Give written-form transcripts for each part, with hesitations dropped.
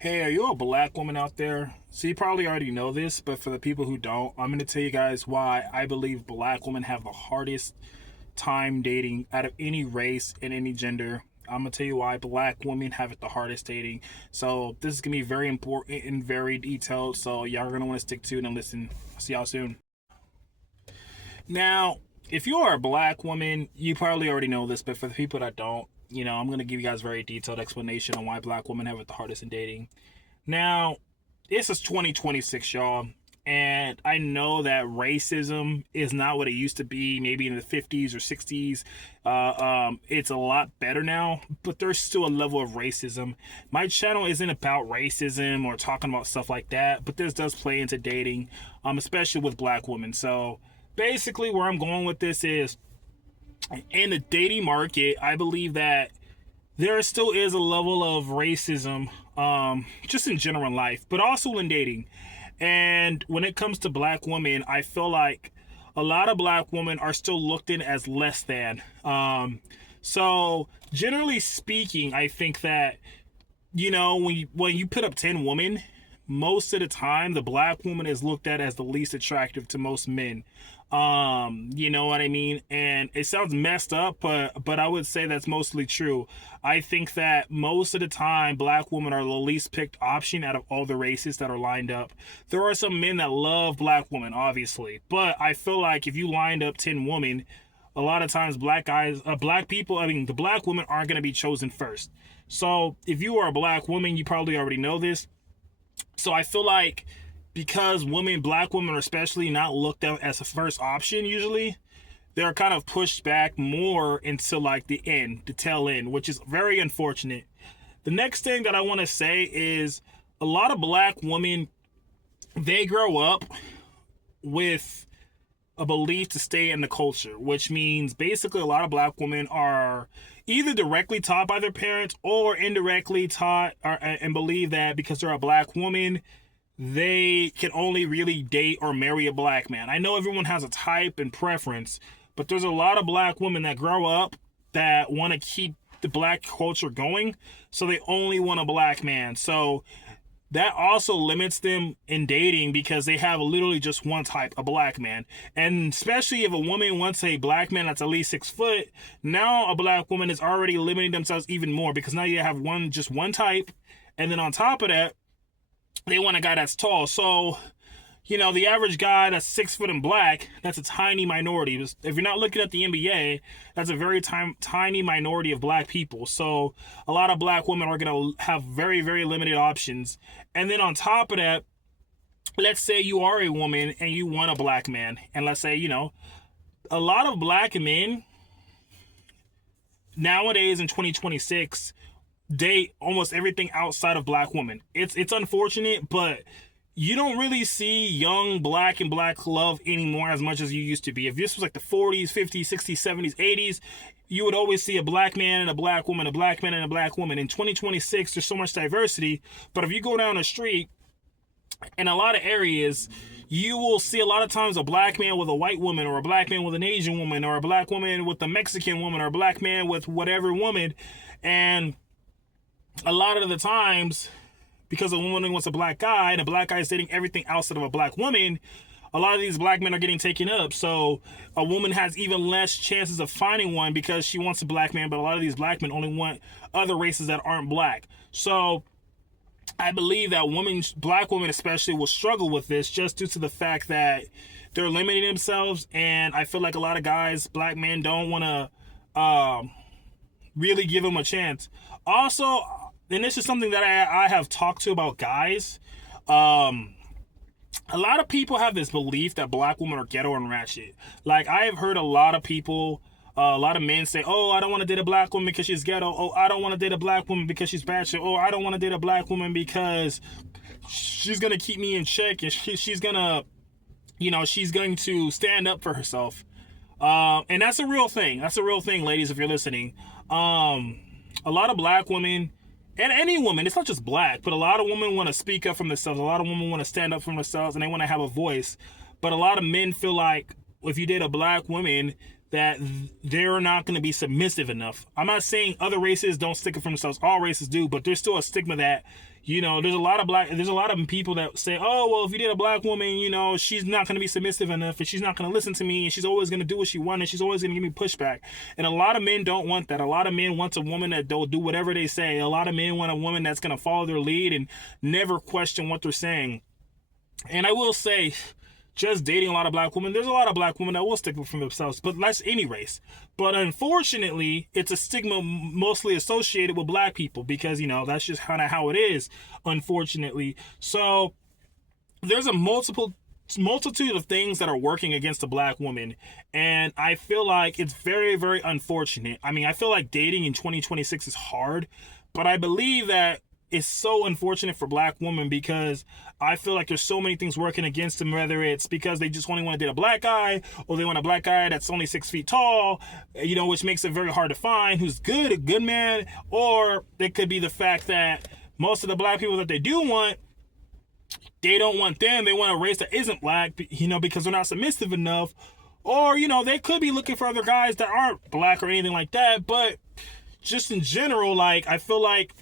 Hey, are you a black woman out there? So you probably already know this, but for the people who don't, I'm going to tell you guys why I believe black women have the hardest time dating out of any race and any gender. I'm going to tell you why black women have it the hardest dating. So this is going to be very important and very detailed. So y'all are going to want to stick to it and listen. See y'all soon. Now, if you are a black woman, you probably already know this, but for the people that don't, I'm going to give you guys a very detailed explanation on why black women have it the hardest in dating. Now, this is 2026, y'all, and I know that racism is not what it used to be, maybe in the 50s or 60s. It's a lot better now, but there's still a level of racism. My channel isn't about racism or talking about stuff like that, but this does play into dating, especially with black women. So basically, where I'm going with this is, in the dating market, I believe that there still is a level of racism, just in general in life, but also in dating. And when it comes to black women, I feel like a lot of black women are still looked in as less than. So generally speaking, I think that when you put up 10 women, most of the time the black woman is looked at as the least attractive to most men. You know what I mean? And it sounds messed up, but I would say that's mostly true. I think that most of the time black women are the least picked option out of all the races that are lined up. There are some men that love black women, obviously, but I feel like if you lined up 10 women, a lot of times the black women aren't going to be chosen first. So if you are a black woman, you probably already know this. So I feel like because black women are especially not looked at as a first option usually, they're kind of pushed back more into like the tail end, which is very unfortunate. The next thing that I want to say is a lot of black women, they grow up with a belief to stay in the culture, which means basically a lot of black women are either directly taught by their parents or indirectly taught and believe that because they're a black woman, they can only really date or marry a black man. I know everyone has a type and preference, but there's a lot of black women that grow up that want to keep the black culture going, so they only want a black man. So that also limits them in dating because they have literally just one type, a black man. And especially if a woman wants a black man that's at least 6 foot, now a black woman is already limiting themselves even more because now you have just one type. And then on top of that, they want a guy that's tall. So, the average guy that's 6 foot and black, that's a tiny minority. If you're not looking at the NBA, that's a very tiny minority of black people. So a lot of black women are going to have very, very limited options. And then on top of that, let's say you are a woman and you want a black man. And let's say, a lot of black men nowadays in 2026 date almost everything outside of black women. It's unfortunate, but you don't really see young black and black love anymore as much as you used to be. If this was like the 40s, 50s, 60s, 70s, 80s, you would always see a black man and a black woman, a black man and a black woman. In 2026, there's so much diversity, but if you go down the street in a lot of areas, you will see a lot of times a black man with a white woman, or a black man with an Asian woman, or a black woman with a Mexican woman, or a black man with whatever woman. And a lot of the times, because a woman wants a black guy and a black guy is dating everything outside of a black woman, a lot of these black men are getting taken up. So a woman has even less chances of finding one because she wants a black man, but a lot of these black men only want other races that aren't black. So I believe that black women especially, will struggle with this just due to the fact that they're limiting themselves. And I feel like a lot of guys, black men, don't want to really give them a chance. Also, and this is something that I have talked to about guys, a lot of people have this belief that black women are ghetto and ratchet. Like, I have heard a lot of people, a lot of men say, oh, I don't want to date a black woman because she's ghetto. Oh, I don't want to date a black woman because she's ratchet. Oh, I don't want to date a black woman because she's going to keep me in check and she's going to, she's going to stand up for herself. And that's a real thing. That's a real thing, ladies, if you're listening. A lot of black women, and any woman, it's not just black, but a lot of women want to speak up for themselves. A lot of women want to stand up for themselves and they want to have a voice. But a lot of men feel like if you date a black woman, that they're not going to be submissive enough. I'm not saying other races don't stick it for themselves. All races do, but there's still a stigma that, you know, there's a lot of people that say, oh, well, if you did a black woman, you know, she's not going to be submissive enough, and she's not going to listen to me, and she's always going to do what she wants, and she's always going to give me pushback. And a lot of men don't want that. A lot of men want a woman that will do whatever they say. A lot of men want a woman that's going to follow their lead and never question what they're saying. And I will say, just dating a lot of black women, there's a lot of black women that will stick up for themselves, but that's any race. But unfortunately, it's a stigma mostly associated with black people because, you know, that's just kind of how it is, unfortunately. So there's a multitude of things that are working against a black woman, and I feel like it's very, very unfortunate. I mean, I feel like dating in 2026 is hard, but I believe that it's so unfortunate for black women because I feel like there's so many things working against them, whether it's because they just only want to date a black guy, or they want a black guy that's only 6 feet tall, you know, which makes it very hard to find who's good, a good man, or it could be the fact that most of the black people that they do want, they don't want them. They want a race that isn't black, you know, because they're not submissive enough. Or, you know, they could be looking for other guys that aren't black or anything like that. But just in general, like, I feel like,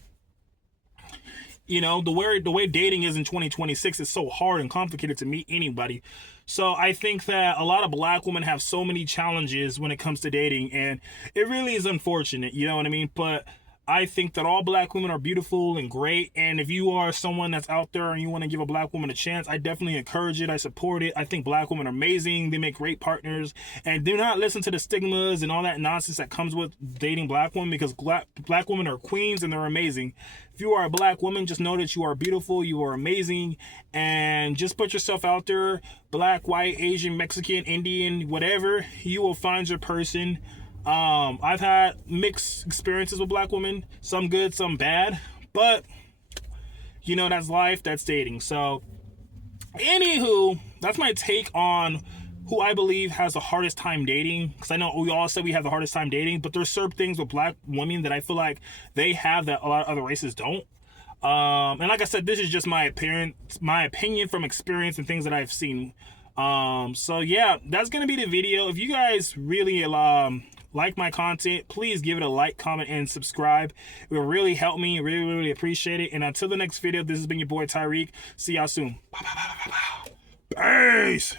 you know, the way dating is in 2026 is so hard and complicated to meet anybody. So I think that a lot of black women have so many challenges when it comes to dating, and it really is unfortunate, you know what I mean? But I think that all black women are beautiful and great, and if you are someone that's out there and you want to give a black woman a chance, I definitely encourage it. I support it. I think black women are amazing. They make great partners, and do not listen to the stigmas and all that nonsense that comes with dating black women, because black women are queens and they're amazing. If you are a black woman, just know that you are beautiful, you are amazing, and just put yourself out there. Black, white, Asian, Mexican, Indian, whatever, you will find your person. I've had mixed experiences with black women, some good, some bad, but you know, that's life, that's dating. So anywho, that's my take on who I believe has the hardest time dating, because I know we all said we have the hardest time dating, but there's certain things with black women that I feel like they have that a lot of other races don't. And like I said, this is just my opinion from experience and things that I've seen. So yeah, that's gonna be the video. If you guys really like my content, please give it a like, comment, and subscribe. It will really help me. Really, really appreciate it. And until the next video, this has been your boy Tyreek. See y'all soon. Peace.